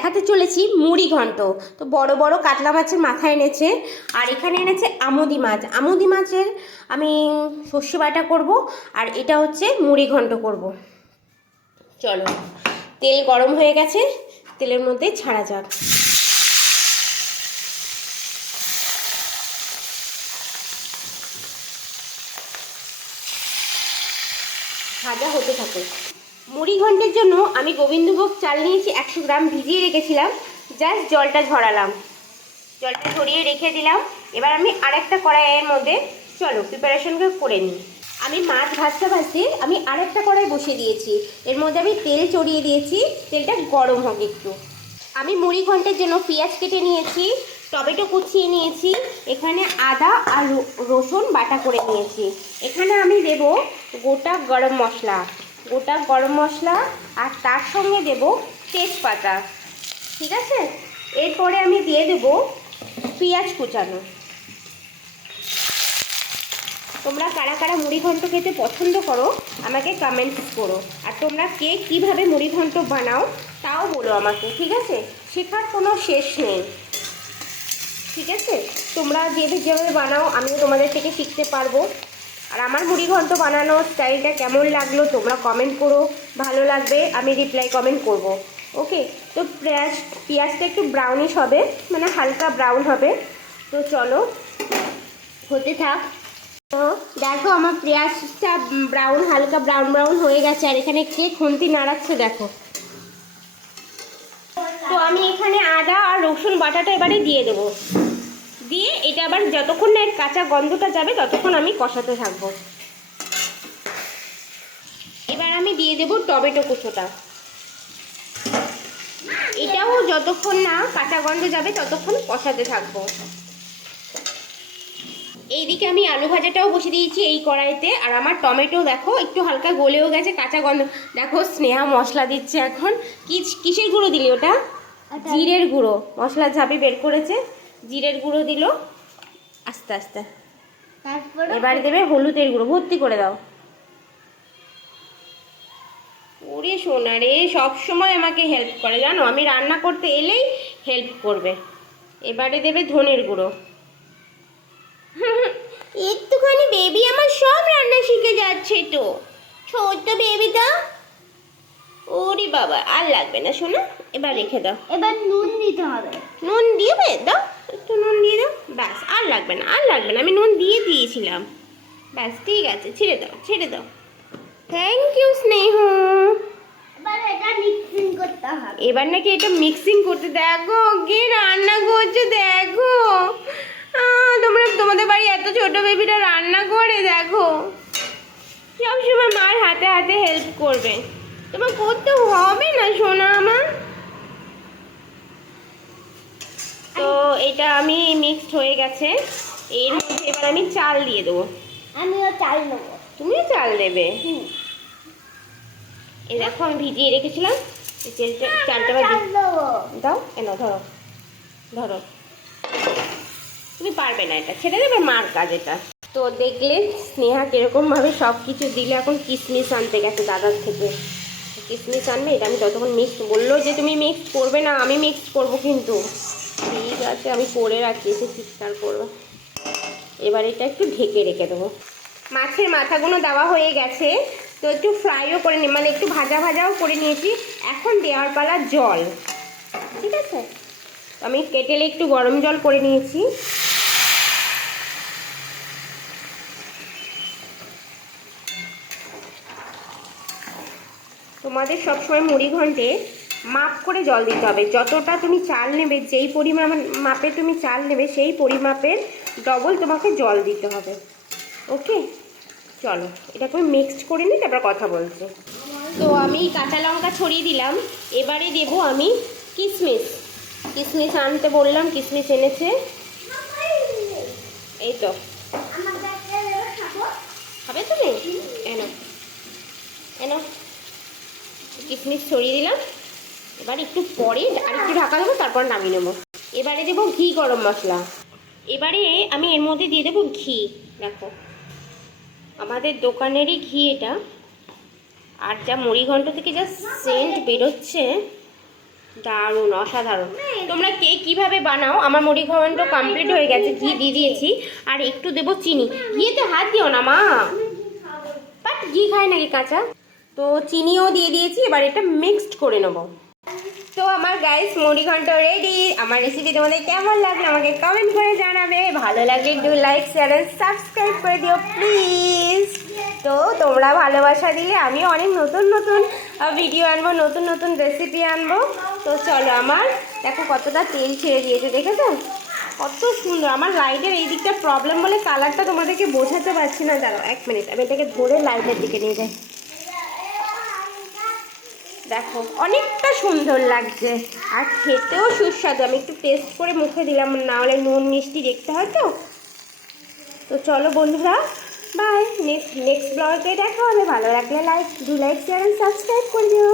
দেখাতে চলেছি মুড়ি ঘন্ট। তো বড় বড় কাতলা মাছের মাথা এনেছে, আর এখানে এনেছে আমুদি মাছ। আমুদি মাছের আমি সর্ষে বাটা করব, আর এটা হচ্ছে মুড়ি ঘন্ট করব। চলো, তেল গরম হয়ে গেছে, তেলের মধ্যে ছাড়া যাক। ভাজা হতে থাকে। মুড়ি ঘন্টের জন্য আমি গোবিন্দভোগ চাল নিয়েছি 100 গ্রাম, ভিজিয়ে রেখেছিলাম। জাস্ট জলটা ঝরালাম, জলটা ঝরিয়ে রেখে দিলাম। এবার আমি আরেকটা কড়াইয়ের মধ্যে চলো প্রিপারেশনটা করে নিই। আমি মাছ ভাজতে ভাজতে আমি আরেকটা কড়াই বসিয়ে দিয়েছি। এর মধ্যে আমি তেল চড়িয়ে দিয়েছি, তেলটা গরম হোক একটু। আমি মুড়ি ঘন্টের জন্য পেঁয়াজ কেটে নিয়েছি, টমেটো কুচিয়ে নিয়েছি, এখানে আদা আর রসুন বাটা করে নিয়েছি। এখানে আমি দেব গোটা গরম মশলা, আর তার সঙ্গে দেব তেজপাতা। ঠিক আছে, এরপরে আমি দিয়ে দেব পেঁয়াজ কুচানো। তোমরা কারা কারা মুড়ি ঘন্ট খেতে পছন্দ করো আমাকে কমেন্টস করো, আর তোমরা কে কীভাবে মুড়ি ঘন্ট বানাও তাও বলো আমাকে। ঠিক আছে, শেখার কোনো শেষ নেই। ঠিক আছে, তোমরা যেভাবে বানাও আমিও তোমাদের থেকে শিখতে পারবো। আর আমার মুড়ি ঘন্ট বানানোর স্টাইলটা কেমন লাগলো তোমরা কমেন্ট করো, ভালো লাগবে আমি রিপ্লাই কমেন্ট করব। ওকে, তো পেঁয়াজটা একটু ব্রাউনিশ হবে, মানে হালকা ব্রাউন হবে। তো চলো হতে থাক। তো দেখো আমার পেঁয়াজটা হালকা ব্রাউন হয়ে গেছে, আর এখানে কে খুন্তি নাড়াচ্ছে দেখো। তো আমি এখানে আদা আর রসুন বাটাটা এবারে দিয়ে দেবো, দিয়ে এটা আবার যতক্ষণ না এর কাঁচা গন্ধটা যাবে ততক্ষণ আমি কষাতে থাকবো। এবার আমি দিয়ে দেবো টমেটো কুচোটা, এটাও যতক্ষণ না কাঁচা গন্ধ যাবে ততক্ষণ কষাতে থাকবো। এইদিকে আমি আলু ভাজাটাও বসে দিয়েছি এই কড়াইতে, আর আমার টমেটো দেখো একটু হালকা গলেও গেছে, কাঁচা গন্ধ। দেখো স্নেহা মশলা দিচ্ছে এখন। কিসের গুঁড়ো দিলি ওটা? জিরের গুঁড়ো। মশলা ঝাঁপি বের করেছে, জিরের গুঁড়ো দিল আস্তে আস্তে। এবার দেবে হলুদের গুঁড়ো, ভর্তি করে দাও। ওরে সোনা রে, সবসময় আমাকে হেল্প করে জানো, আমি রান্না করতে এলেই হেল্প করবে। এবারে দেবে ধনের গুঁড়ো। একটুখানি বেবি আমার সব রান্না শিখে যাচ্ছে, তো ছোট্ট বেবিটা। ওরে বাবা, আর লাগবে না সোনা, এবার রেখে দাও। এবার নুন দিতে হবে। নুন দিবে? দাও, একটু নুন দিয়ে দাও। ব্যাস, আর লাগবে না, আমি নুন দিয়েছিলাম। ব্যাস ঠিক আছে, ছেড়ে দাও। থ্যাংক ইউ স্নেহ। এবার এটা মিক্সিং করতে হবে। এবার নাকি এটা মিক্সিং করতে, দেখো কে রান্না করছে দেখো। তোমাদের বাড়ি এত ছোট বেবিটা রান্না করে দেখো, সবসময় মার হাতে হাতে হেল্প করবে। তোমার করতে হবে না সোনা আমার। তো এটা আমি মিক্সড হয়ে গেছে, এর মধ্যে এবার আমি চাল দিয়ে দেবো। আমিও চাল নেবো। তুমিও চাল দেবে? এই দেখো আমি ভিজিয়ে রেখেছিলাম, এই চালটা দাও। ধরো, তুমি পারবে না, এটা ছেড়ে দেবে, মার কাজ এটা। তো দেখলে স্নেহা কিরকমভাবে সব কিছু দিলে। এখন কিশমিশ আনতে গেছে দাদার থেকে, কিশমিশ আনবে। এটা আমি ততক্ষণ বললো যে তুমি মিক্স করবে না, আমি মিক্স করবো কিন্তু। ঠিক আছে, আমি করে রাখি, এসে চিৎকার করবো। এবার এটা একটু ঢেকে রেখে দেবো। মাছের মাথাগুলো দেওয়া হয়ে গেছে, তো একটু ফ্রাইও করে মানে একটু ভাজাও করে নিয়েছি। এখন দেওয়ার পালা জল। ঠিক আছে, আমি কেটেলে একটু গরম জল করে নিয়েছি। তোমাদের সবসময় মুড়ি ঘন্টে মাপ করে জল দিতে হবে। যতটা তুমি চাল নেবে, যেই মাপে তুমি চাল নেবে সেই পরিমাপের ডবল তোমাকে জল দিতে হবে। ওকে, চলো এটাকে মিক্সড করে নিই, তারপর কথা বলছি। তো আমি কাঁচা লঙ্কা ছড়িয়ে দিলাম। এবারে দেবো আমি কিশমিশ আনতে বললাম, কিশমিশ এনেছে। এই তো খাবে তুমি? এনো কিশমিশ ছড়িয়ে দিলাম। এবার একটু পরে আরেকটু ঢাকা দেবো, তারপর নামিয়ে নেবো। এবারে দেবো ঘি, গরম মশলা। এবারে আমি এর মধ্যে দিয়ে দেবো ঘি। দেখো আমাদের দোকানেরই ঘি এটা, আর যা মুড়ি ঘন্ট থেকে যা সেন্ট বেরোচ্ছে দারুণ, অসাধারণ। তোমরা কে কিভাবে বানাও? আমার মুড়ি ঘন্ট কমপ্লিট হয়ে গেছে, ঘি দিয়ে দিয়েছি, আর একটু দেবো চিনি। ঘিতে হাত দিও না মা, বাট ঘি খায় নাকি কাঁচা? তো চিনিও দিয়ে দিয়েছি, এবার এটা মিক্সড করে নেবো। তো আমার গাইস মুড়ি ঘন্ট রেডি। আমার রেসিপি তোমাদের কেমন লাগলো আমাকে কমেন্ট করে জানাবে। ভালো লাগলে একটু লাইক শেয়ার আর সাবস্ক্রাইব করে দিও প্লিজ। তো তোমরা ভালোবাসা দিলে আমিও অনেক নতুন নতুন ভিডিও আনবো, নতুন নতুন রেসিপি আনবো। তো চলো, আমার দেখো কতটা তেল ছেড়ে দিয়েছে, দেখেছো কত সুন্দর। আমার লাইটের এই দিকটা প্রবলেম বলে কালারটা তোমাদেরকে বোঝাতে পারছি না। দাঁড়াও 1 মিনিট, আমি এটাকে ধরে লাইটের দিকে নিয়ে যাই। দেখো অনেকটা সুন্দর লাগছে আর খেতেও সুস্বাদু। আমি একটু টেস্ট করে মুখে দিলাম, না হলে নুন মিষ্টি দেখতে হয় তো। তো চলো বন্ধুরা, বাই। নেক্সট ব্লগে দেখা হবে। ভালো লাগলে লাইক শেয়ার এন্ড সাবস্ক্রাইব করে দিও।